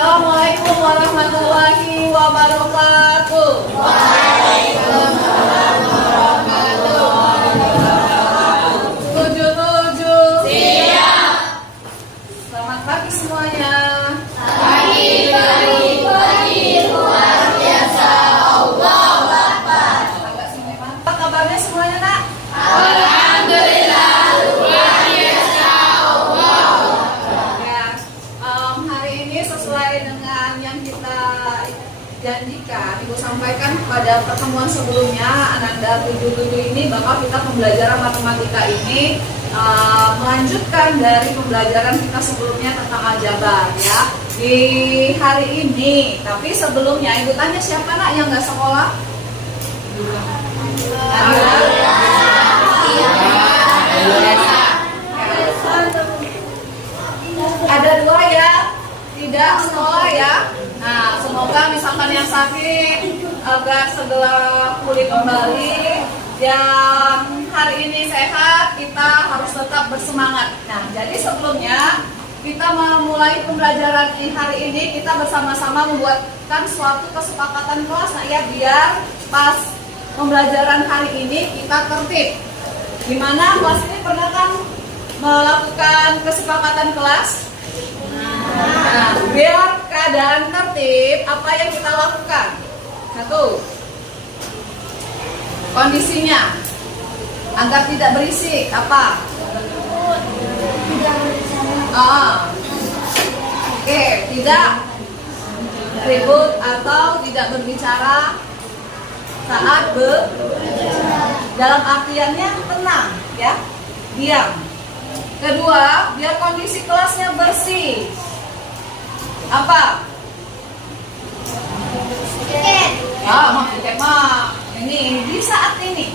Assalamualaikum warahmatullahi wabarakatuh. Waalaikumsalam warahmatullahi wabarakatuh. Tujuh. Siap. Selamat pagi semuanya. Pagi. Luar biasa. Allahu Akbar. Agak sini, Mas. Apa kabarnya semuanya, Nak? Alhamdulillah. Luar biasa. Allahu Akbar. Ya, hari ini sesuai dengan yang kita janjikan, Ibu sampaikan pada pertemuan sebelumnya, Ananda 77 ini bakal kita pembelajaran matematika ini melanjutkan dari pembelajaran kita sebelumnya tentang aljabar ya. Di hari ini, tapi sebelumnya Ibu tanya siapa Nak yang nggak sekolah? Ada dua ya, tidak sekolah ya. Nah, semoga misalkan yang sakit agar segera pulih kembali. Yang hari ini sehat, kita harus tetap bersemangat. Nah, jadi sebelumnya kita memulai pembelajaran hari ini, kita bersama-sama membuatkan suatu kesepakatan kelas, nah ya, biar pas pembelajaran hari ini kita tertib. Gimana kelas ini pernah kan melakukan kesepakatan kelas? Nah, biar keadaan tertib, apa yang kita lakukan? Satu, kondisinya agar tidak berisik, apa? Oke, tidak ribut atau tidak berbicara saat dalam artiannya tenang, ya, diam. Kedua, biar kondisi kelasnya bersih. Apa? Ini di saat ini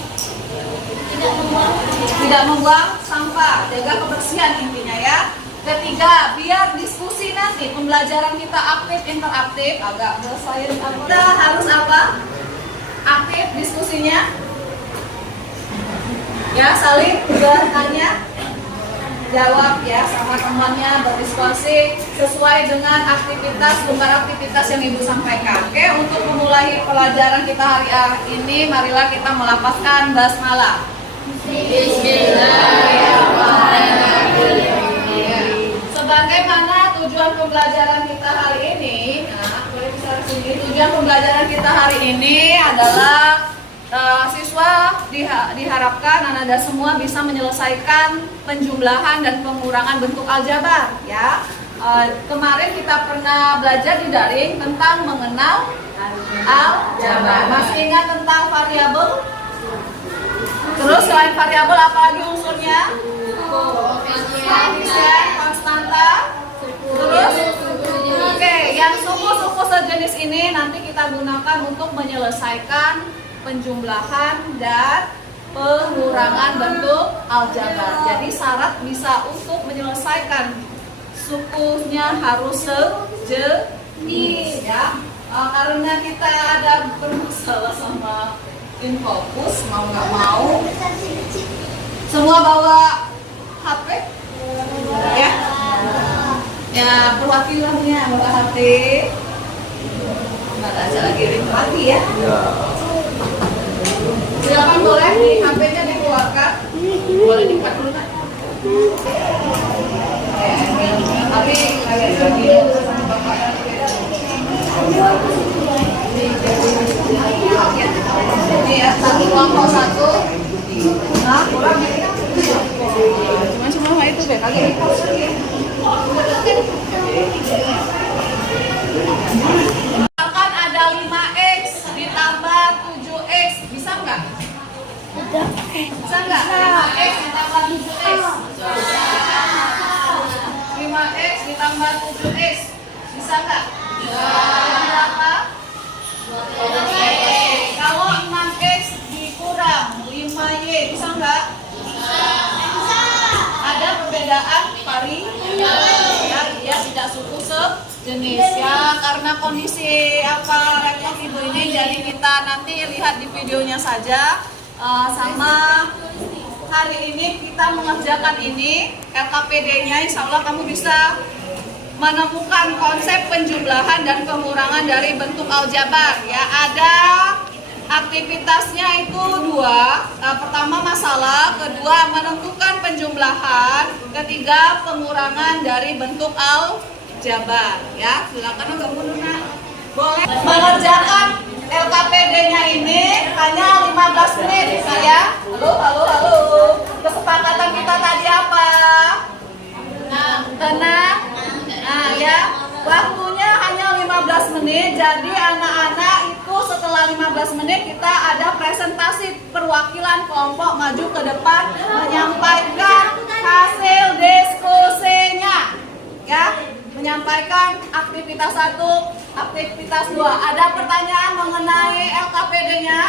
tidak membuang sampah, jaga kebersihan intinya ya. Ketiga, biar diskusi nanti pembelajaran kita aktif interaktif, agak selesai. Kita harus apa? Aktif diskusinya. Ya, saling bertanya, jawab ya sama temannya, berdiskusi sesuai dengan lembar aktivitas yang Ibu sampaikan. Oke, untuk memulai pelajaran kita hari ini, marilah kita melafazkan basmalah. Bismillahirrahmanirrahim. Sebagaimana tujuan pembelajaran kita hari ini, tujuan pembelajaran kita hari ini adalah siswa diharapkan Anda semua bisa menyelesaikan penjumlahan dan pengurangan bentuk aljabar ya. Kemarin kita pernah belajar di daring tentang mengenal aljabar. Masih ingat tentang variabel? Terus selain variabel apa lagi unsurnya? Koefisien, konstanta. Terus oke, yang suku-suku sejenis ini nanti kita gunakan untuk menyelesaikan penjumlahan dan pengurangan bentuk aljabar. Jadi syarat bisa untuk menyelesaikan sukunya harus sejenis ya. Karena kita ada bermasalah sama Infocus, mau nggak mau semua bawa HP ya. Ya, perwakilannya bawa HP. Nggak ada lagi lagi ya. Silakan boleh di HP-nya dikeluarkan. Boleh dibuka dulu Pak. Tapi agak video sama Bapak. Ini ya, satu kelompok satu. Nah, kurang ya. Cuma itu deh kali. Misalkan ada 5x ditambah 7x, bisa nggak? Bisa nggak? 5x ditambah 7x. 5x ditambah 7x, bisa nggak? Berapa? Kalau 6x dikurang 5y, bisa nggak? Bisa. Ada perbedaan ya, dia tidak suku sejenis ya, karena kondisi laptop Ibu ini, jadi kita nanti lihat di videonya saja. Sama hari ini kita mengerjakan ini LKPD-nya, insya Allah kamu bisa menemukan konsep penjumlahan dan pengurangan dari bentuk aljabar ya. Ada aktivitasnya itu dua. Pertama masalah, kedua menentukan penjumlahan, ketiga pengurangan dari bentuk aljabar ya. Silakan Kak Mununa. Boleh mengerjakan LKPD-nya ini hanya 15 menit saya. Halo. Kesepakatan kita tadi apa? Tenang. Nah ya, waktunya hanya 15 menit. Jadi anak-anak itu setelah 15 menit kita ada presentasi perwakilan kelompok maju ke depan menyampaikan hasil diskusinya. Ya, menyampaikan aktivitas 1, aktivitas 2. Ada pertanyaan mengenai LKPD-nya?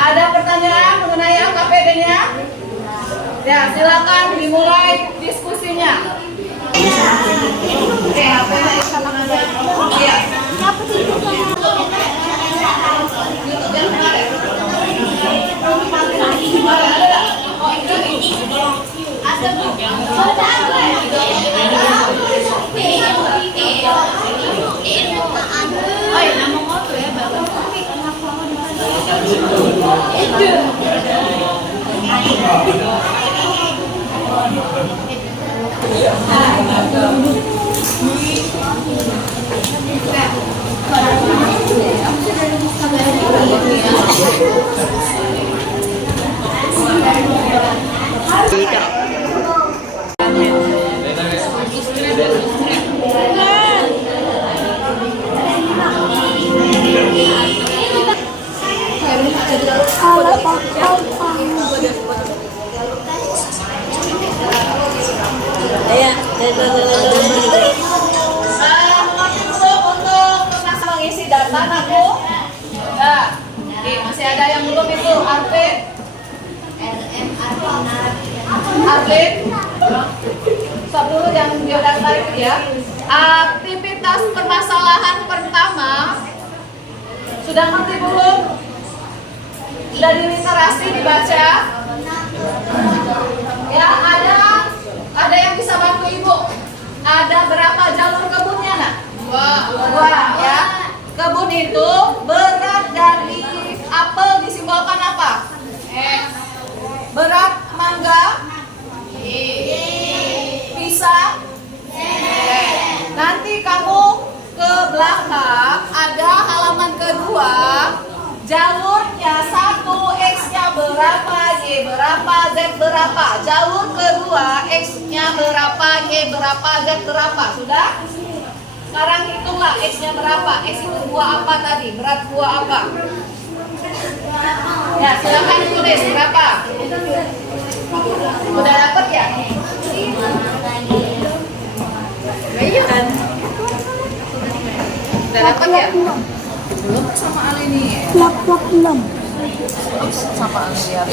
Ada pertanyaan mengenai LKPD-nya? Ya, silakan dimulai diskusinya. Oke, HP-nya sama aja. Iya. Mengisi data aku. Nah, masih ada yang belum itu atlet. Stop dulu yang dia data itu ya. Aktivitas permasalahan pertama sudah ngerti belum? Sudah diliterasi dibaca? Ya, ada yang bisa bantu ibu. Ada berapa jalur kebunnya nak? Dua ya. Kebun itu berat dari apel disimbolkan apa? Berat mangga, pisang. Nanti kamu ke belakang ada halaman kedua. Jalurnya 1 X-nya berapa, Y berapa, Z berapa. Jalur kedua X-nya berapa, Y berapa, Z berapa. Sudah? Sekarang hitunglah X-nya berapa. X itu buah apa tadi? Berat buah apa? Ya, silakan tulis berapa. Udah dapet ya? Iya kan? Udah dapet ya? Belum sama Ali nih. Belum. Sama Ali ya.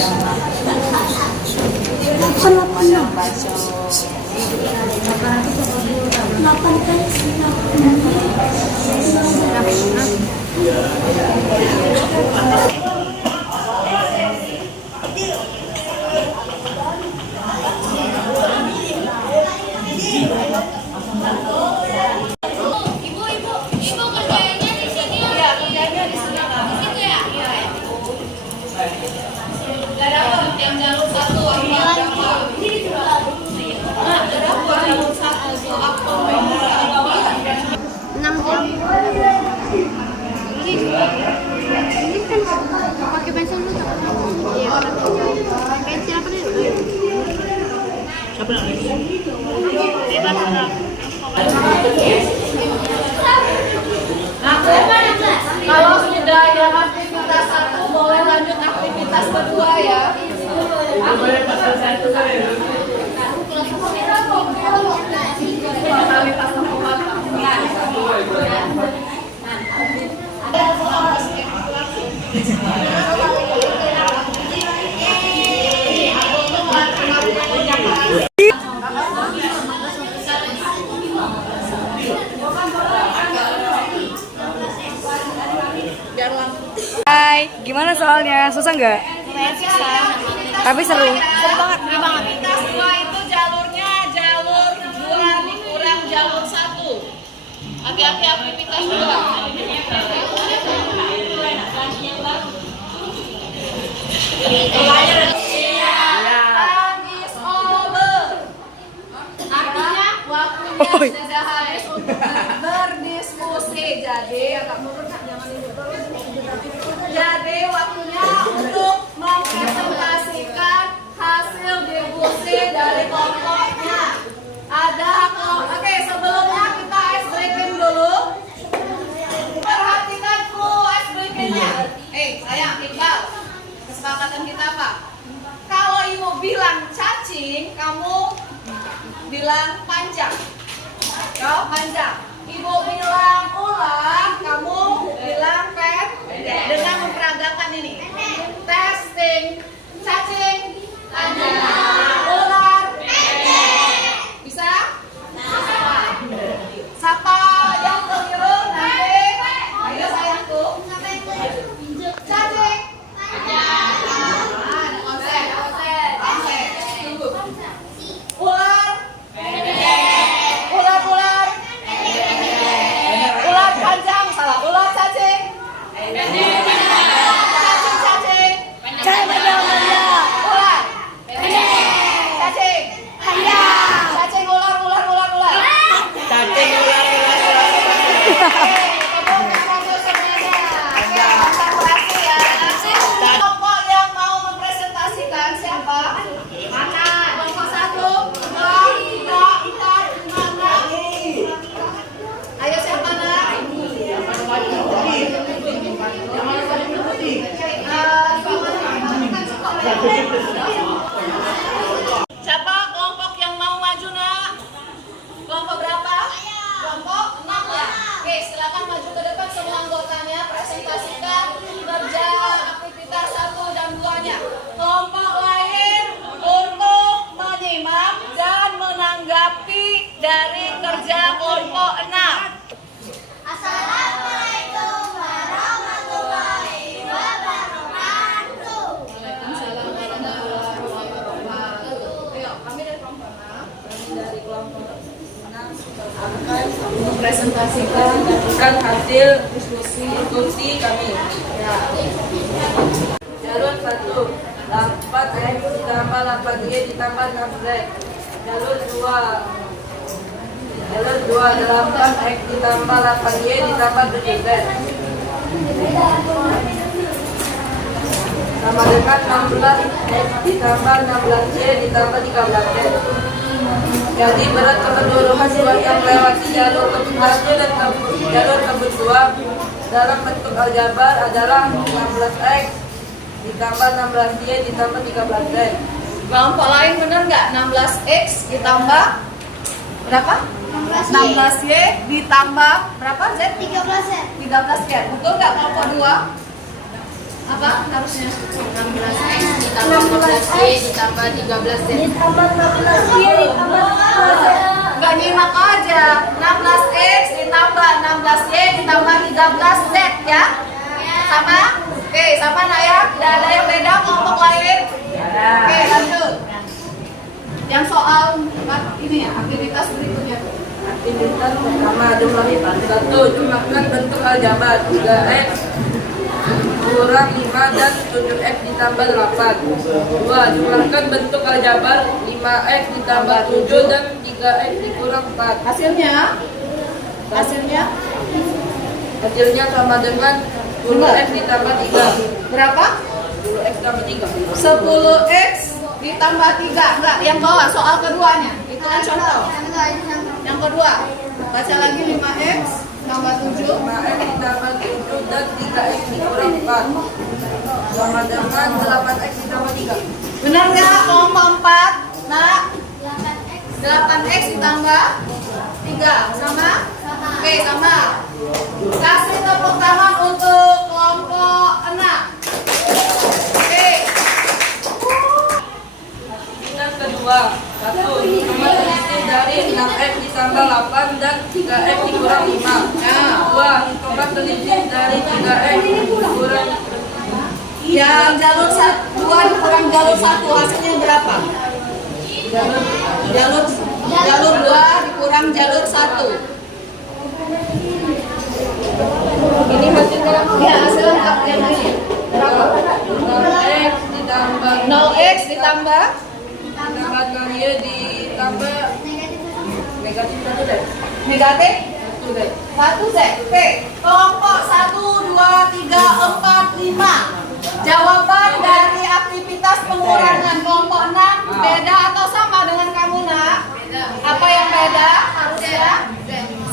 Pakai pensil dulu. Iya, pensil apa dulu? Bebas enggak? Kalau sudah yang aktivitas 1 boleh lanjut aktivitas kedua ya. Hai, gimana soalnya? Susah nggak? Tapi seru. Seru banget, seru banget. Aktivitas 2 itu jalurnya jalur 2 liku Aki-aki aktivitas juga. Time is over. Artinya waktunya sudah habis untuk berdiskusi. Jadi agak mundur, jangan ini. Jadi waktunya untuk mempresentasikan hasil diskusi dari kelompoknya. Ada oke, sebelumnya kita ice breaking dulu. Perhatikan full ice breaking-nya. Sayang, Iqbal. Kesepakatan kita apa? Kalau ibu bilang cacing, kamu bilang panjang. Kau panjang. Ibu bilang ular, kamu bilang pendek. Dengan memperagakan ini. Testing. Cacing. Panjang. Ular. Pendek. Bisa? Siapa yang keliru nanti? Ayo sayangku. Cacing. Ada konsep. Tunggu. Ular. Ular. Ular panjang. Salah. Ular cacing. Cacing. Ular. Cacing. Cacing ular. Kelompok yang mau mempresentasikan siapa? Mana? Kelompok 1, 2, 3, 4, 5, 6. Ayo siapa nak? Siapa kelompok yang mau maju nak? Kelompok berapa? Kelompok 6 ya? Oke, silakan maju ke depan semua anggotanya, presentasikan kerja aktivitas 1 dan 2-nya. Kelompok lain untuk menyimak dan menanggapi dari kerja kelompok 6. Assalamualaikum warahmatullahi wabarakatuh. Waalaikumsalam warahmatullahi wabarakatuh. Ayo, kami dari kelompok 6. Kami dari kelompok 6 akan mempresentasikan hasil diskusi kami. Ya. Jalur 1, 8X ditambah 8Y ditambah 6Z. Jalur 2, 8X ditambah 8Y ditambah 7Z. Sama dengan 16X ditambah 16Y ditambah 13Z. Jadi berat keseluruhan buah yang melewati jalur ketujuh dan jalur kedua dalam bentuk aljabar adalah 16X ditambah 16Y ditambah 13Z. Kelompok lain bener nggak? 16X ditambah berapa? 16Y ditambah berapa Z? 13 ya? 13 Z. Betul nggak kelompok 2? Apa harusnya? 16X ditambah 16Y ditambah 13Z. Nggak nyimak aja. 16X ditambah 16Y ditambah 13Z ya? Sama? Oke, sama nak ya? Tidak ada yang beda kelompok lain? Oke, lanjut. Yang soal ini ya, aktivitas berikutnya. Aktivitas pertama jumlah 1. Jumlahkan bentuk aljabar 3X kurang 5 dan 7X ditambah 8. 2. Jumlahkan bentuk aljabar 5X ditambah 7 dan 3X dikurang 4. Hasilnya Hasilnya sama dengan 10X ditambah 3. berapa? 10X tambah 3. 10X ditambah 3. Enggak, yang bawah soal keduanya. Itu kan contoh. Yang kedua, baca lagi 5X tambah 7. 5X ditambah 7 dan 3X dikurang 4. Sama dengan 8X ditambah 3. Benar nggak kelompok 4? Nah, 8X ditambah 3 sama? Oke, sama. Kasih tepuk tangan untuk kelompok 6. Oke. Yang kedua, 1. Nomor selisih dari 6X ditambah 8 dan 3X dikurang 5. 2. Nomor selisih dari 3X dikurang Yang jalur 2 dikurang jalur 1 hasilnya berapa? Jalur 2 dikurang jalur 1. ditambah Ditambah 6Y ditambah negatif 1 Z. negatif 1 Z. 1 Z. Oke, kelompok 1, 2, 3, 4, 5. Jawaban dari aktivitas pengurangan kelompok 6 beda atau sama dengan kamu, Nak? Apa yang beda? Harusnya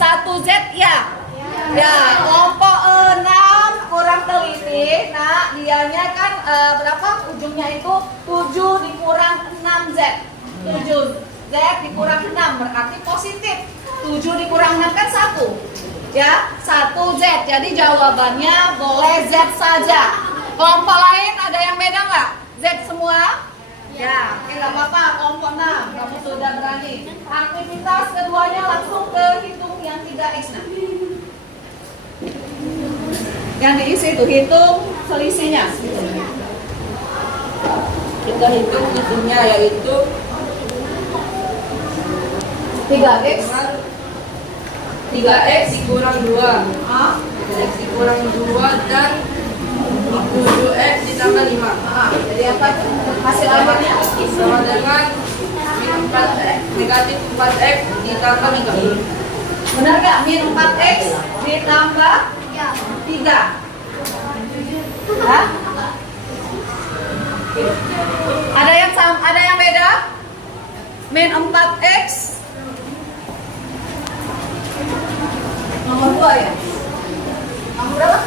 1 Z ya. Ya, kelompok 6 kurang teliti. Nah, dianya kan berapa? Ujungnya itu 7 dikurang 6 Z. 7 Z dikurang 6 berarti positif. 7 dikurang 6 kan 1. Ya, 1 Z. Jadi jawabannya boleh Z saja. Kelompok lain ada yang beda nggak? Z semua? Ya, oke nggak apa-apa. Kelompok 6, kamu sudah berani. Aktivitas keduanya langsung ke hitung yang 3X. Nah, yang diisi itu hitung selisihnya. Kita hitung hitungnya yaitu 3X. 3X dikurang 2. Ah, 3X dikurang 2 dan 7X ditambah 5. jadi apa tuh? Hasil akhirnya? Sama dengan negatif 4X ditambah 3. Benar nggak? Min 4X ditambah 3. Hah? Ada yang beda? Min 4X nomor 2 ya? Nomor berapa?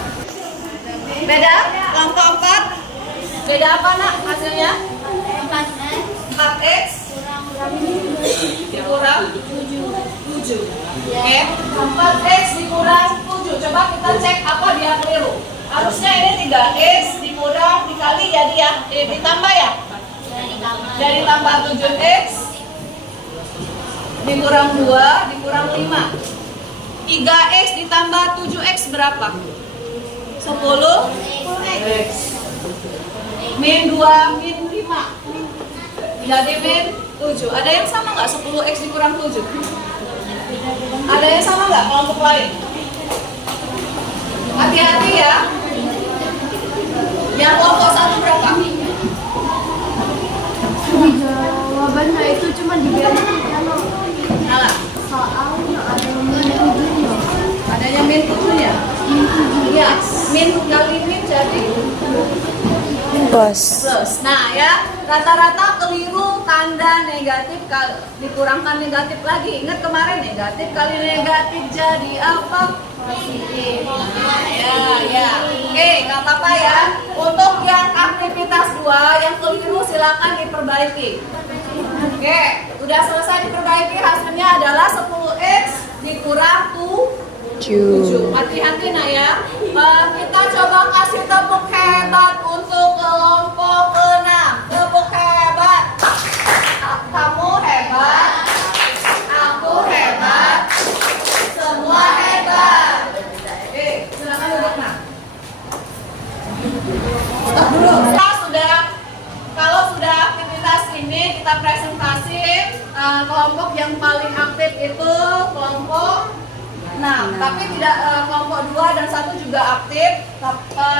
Beda? Kelompok 4? Beda apa, Nak, hasilnya? 4X dikurang 7. Oke, 4X dikurang 7. Coba kita cek apa dia keliru. Harusnya ini 3X dikurang dikali jadi ya, ditambah ya? Jadi tambah 7X dikurang 2 dikurang 5. 3X ditambah 7X berapa? 10X. Min 2 min 5. Jadi min 7. Ada yang sama nggak 10X dikurang 7? Ada yang sama nggak kelompok lain? Hati-hati ya. Yang kelompok 1 berapa? Jawabannya itu cuma diganti kalau Nah, soal ada min 7-nya. adanya min 7-nya. Iya, min kali min jadi Plus. plus. Nah ya, rata-rata keliru tanda negatif dikurangkan negatif lagi. Ingat kemarin negatif kali negatif jadi apa? Positif. Nah, ya. Oke, nggak apa-apa ya. Untuk yang aktivitas 2 yang keliru silakan diperbaiki. Oke, udah selesai diperbaiki, hasilnya adalah 10X dikurang 7. Hati-hati nak ya. Kita coba kasih tepuk hebat untuk kelompok 6. Tepuk hebat. Kamu hebat. Aku hebat. Semua hebat. Oke, silakan duduk nak. Stop dulu. Kalau sudah aktivitas ini kita presentasi kelompok yang paling aktif itu kelompok 6, tapi tidak kelompok 2 dan 1 juga aktif.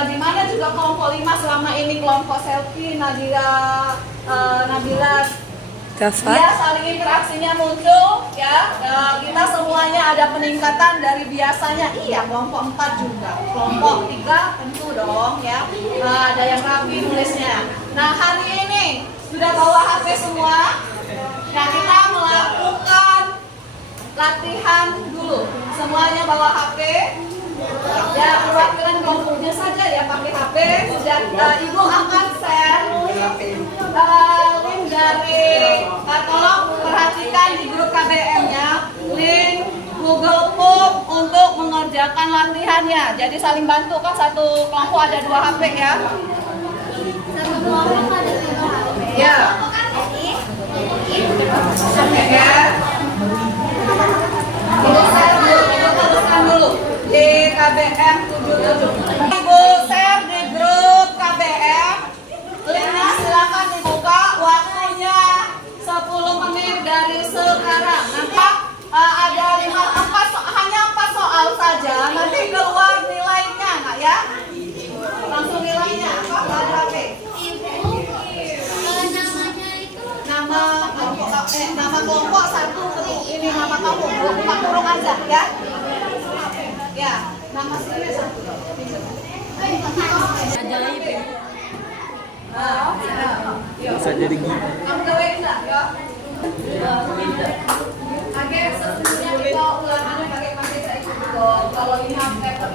Di mana juga kelompok 5 selama ini kelompok Selfie, Nabila, dia saling interaksinya muncul ya. Kita semuanya ada peningkatan dari biasanya. Iya, kelompok 4 juga. Kelompok 3 tentu dong ya. Ada yang rapi nulisnya. Nah, hari ini sudah bawa HP semua. Nah, kita melakukan latihan dulu. Semuanya bawa HP. Ya, perwakilan kelompoknya saja ya pakai HP. Ibu akan share link dari tolong perhatikan di grup KBM-nya, link Google Form untuk mengerjakan latihannya. Jadi saling bantu, kan satu kelompok ada 2 HP ya. Satu kelompok ada 2 HP. Ya. Oke ya. Ibu share dulu, ibu teruskan dulu di KBM 77. Ibu share di grup KBM. Linknya silakan dibuka, waktunya 10 menit dari sekarang. Nanti ada hanya 4 soal saja. Nanti keluar nilainya, nak ya. Langsung nilainya, apa? Nggak ada HP. Ibu, namanya nama kelompok satu ini nama kamu, bukan kurung aja ya. Ya, nama sini satu. Bisa jadi gitu. Kamu gawe enggak ya? Oke, sesungguhnya kita ulangannya pakai saya juga. Kalau ini paper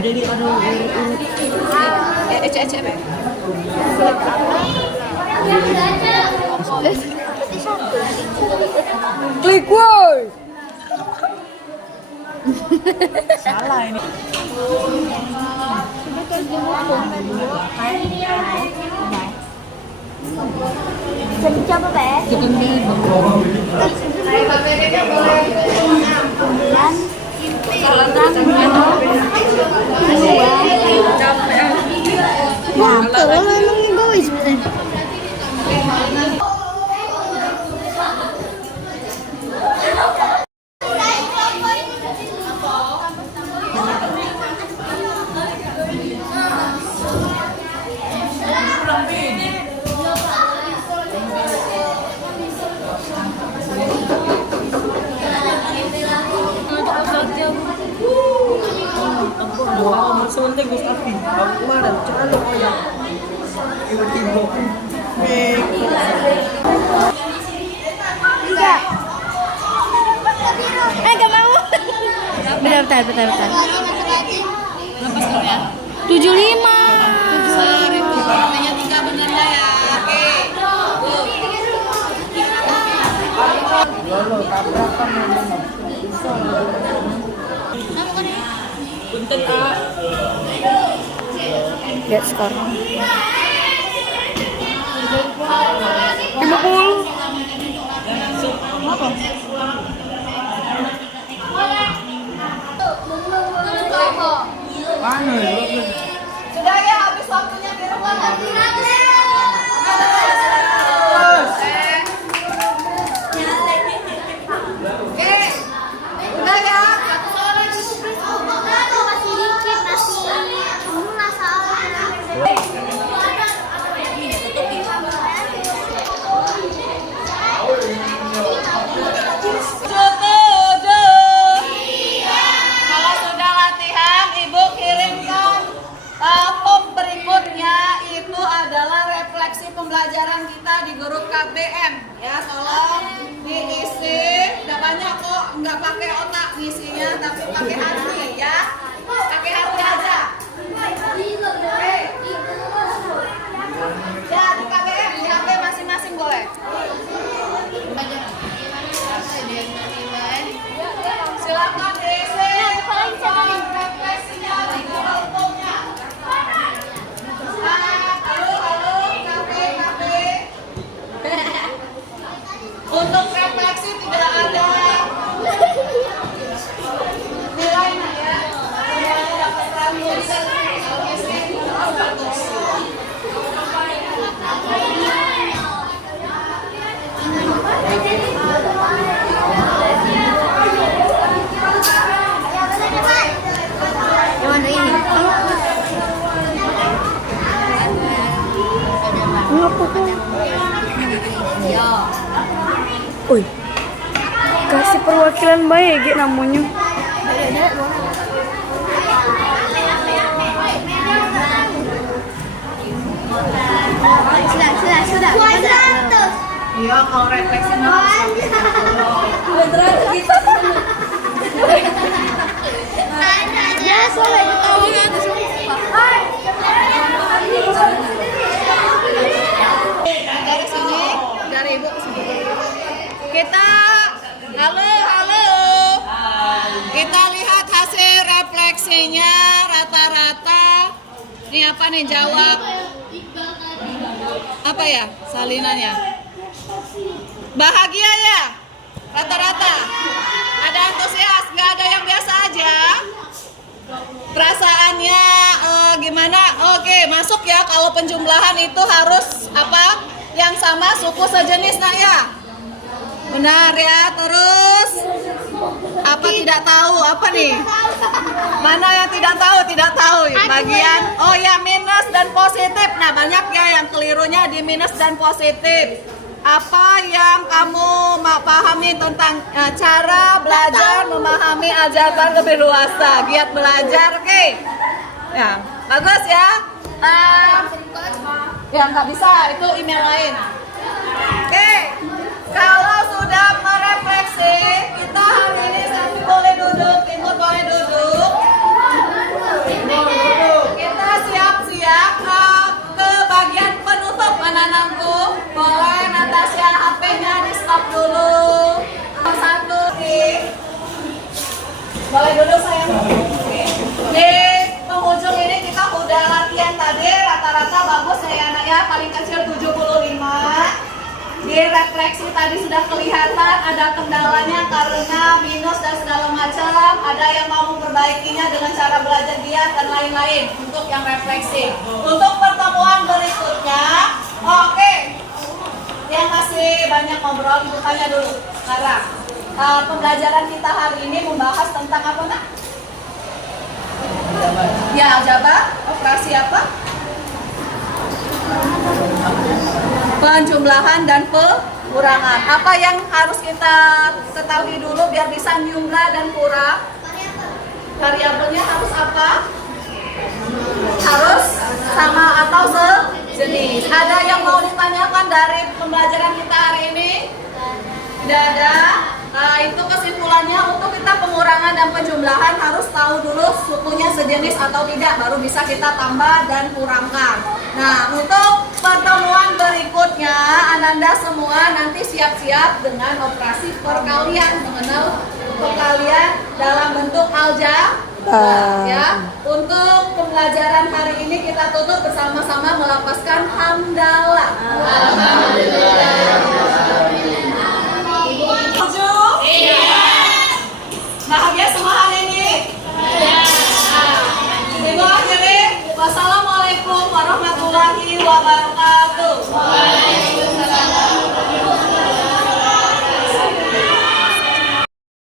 Jadi Klik woi. salah ini. Coba Be. Nah, kalau emang guys Sebentar Gus Afi, aku kemarin calo ya. Tiba-tiba. gak mau. Bentar. Lepas dulu ya. 75. 1.000. Hanya 3 benernya ya. Oke. Punten A. Lihat skor. 50. Mana ya? Sudah ya, habis waktunya di rumah. Oke. Udah ya. Masih dikit, masih masalah. Setuju. Kalau sudah latihan, Ibu kirimkan form berikutnya. Itu adalah refleksi pembelajaran kita di grup KBM. Ya, tolong diisi. Tidak banyak kok, nggak pakai otak ngisinya, tapi pakai hati ya. Pakai hati aja. Oke. Ya, di KBM, di HP masing-masing boleh. Silakan diisi refleksinya di Google Form-nya. Halo, KP. Untuk refleksi tidak ada nilainya ya. Nilainya dapat 100. Kalau isi 100. Yang mana ini? Ngapa tuh? Oi. Kasih perwakilan baik gitu namanya. Sudah. Iya, kalau refleksi Ya, soalnya itu tahu kan. dari sini, dari Ibu ke sini. Kita halo. Kita lihat hasil refleksinya rata-rata. Ini apa nih jawab? Apa ya salinannya? Bahagia ya? Rata-rata. Ada antusias, nggak ada yang biasa aja. Perasaannya gimana? Oke, masuk ya. Kalau penjumlahan itu harus apa? Yang sama suku sejenis nak ya. Benar ya. Terus apa tidak tahu? Apa nih? Mana yang tidak tahu? Tidak tahu. Bagian oh ya minus dan positif. Nah, banyak ya yang kelirunya di minus dan positif. Apa yang kamu pahami tentang cara belajar memahami ajaran lebih luasa? Giat belajar, oke? Ya, bagus ya. Ya nggak bisa, itu email lain. Oke, kalau sudah merefleksi, kita hari ini Santi boleh duduk, Timur boleh duduk. Kita siap-siap ke bagian penutup anak-anakku. Boleh Natasha HP-nya di stop dulu. Satu boleh duduk sayang. Di penghujung ini kita udah latihan tadi, rata-rata bagus ya anak ya, paling kecil 75. Di refleksi tadi sudah kelihatan ada kendalanya karena minus dan segala macam. Ada yang mau memperbaikinya dengan cara belajar giat dan lain-lain untuk yang refleksi. Untuk pertemuan berikutnya, oke. Yang masih banyak ngobrol, ibu tanya dulu. Sekarang, pembelajaran kita hari ini membahas tentang apa nak? Ya, aljabar. Operasi apa? Penjumlahan dan pengurangan. Apa yang harus kita ketahui dulu biar bisa jumlah dan kurang? Variabelnya harus apa? Harus sama atau sejenis. Ada yang mau ditanyakan dari pembelajaran kita hari ini? Tidak ada. Nah, itu kesimpulannya untuk kita pengurangan dan penjumlahan harus tahu dulu sukunya sejenis atau tidak, baru bisa kita tambah dan kurangkan. Nah, untuk pertemuan berikutnya, Ananda semua nanti siap-siap dengan operasi perkalian, mengenal perkalian dalam bentuk aljabar. Ya, untuk pembelajaran hari ini kita tutup bersama-sama melafazkan hamdalah. Alhamdulillah. Bahagia semua hari ini? Ibu akhiri, wassalamualaikum warahmatullahi wabarakatuh.